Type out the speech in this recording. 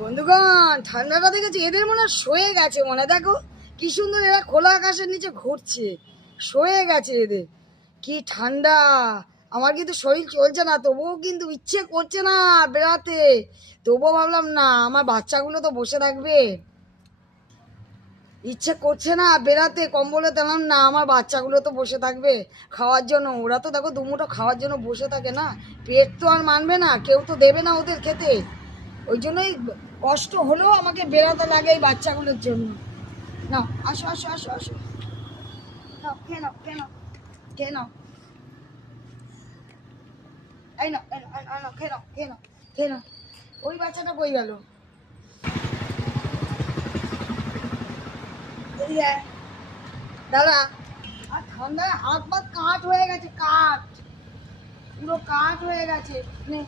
বন্ধুগণ, ঠান্ডাটা দেখেছি, এদের মনে হয় সয়ে গেছে, মনে দেখো কি সুন্দর এরা খোলা আকাশের নিচে ঘুরছে, সয়ে গেছে এদের। কি ঠান্ডা! আমার কিন্তু শরীর চলছে না, তবুও কিন্তু ইচ্ছে করছে না বেড়াতে। তবুও ভাবলাম না, আমার বাচ্চাগুলো তো বসে থাকবে, ইচ্ছে করছে না বেড়াতে। কম্বলে তেলাম না, আমার বাচ্চাগুলো তো বসে থাকবে খাওয়ার জন্য। ওরা তো দেখো দুমুঠো খাওয়ার জন্য বসে থাকে না, পেট তো আর মানবে না, কেউ তো দেবে না ওদের খেতে। ওই জন্যই কষ্ট হলেও আমাকে বেড়াতে লাগে এই বাচ্চাগুলোর জন্য। নাও, আসো আসো আসো আসো, নাও খেয়ে নাও, খেয়ে নাও, খেয়ে নাও, এই নাও, এই নাও, এই নাও, খেয়ে নাও, খেয়ে নাও, খেয়ে নাও। ওই বাচ্চাটা কই গেল? দাদা, আর ঠান্ডায় হাত পাত কাঠ হয়ে গেছে, কাঠ, পুরো কাঠ হয়ে গেছে। নে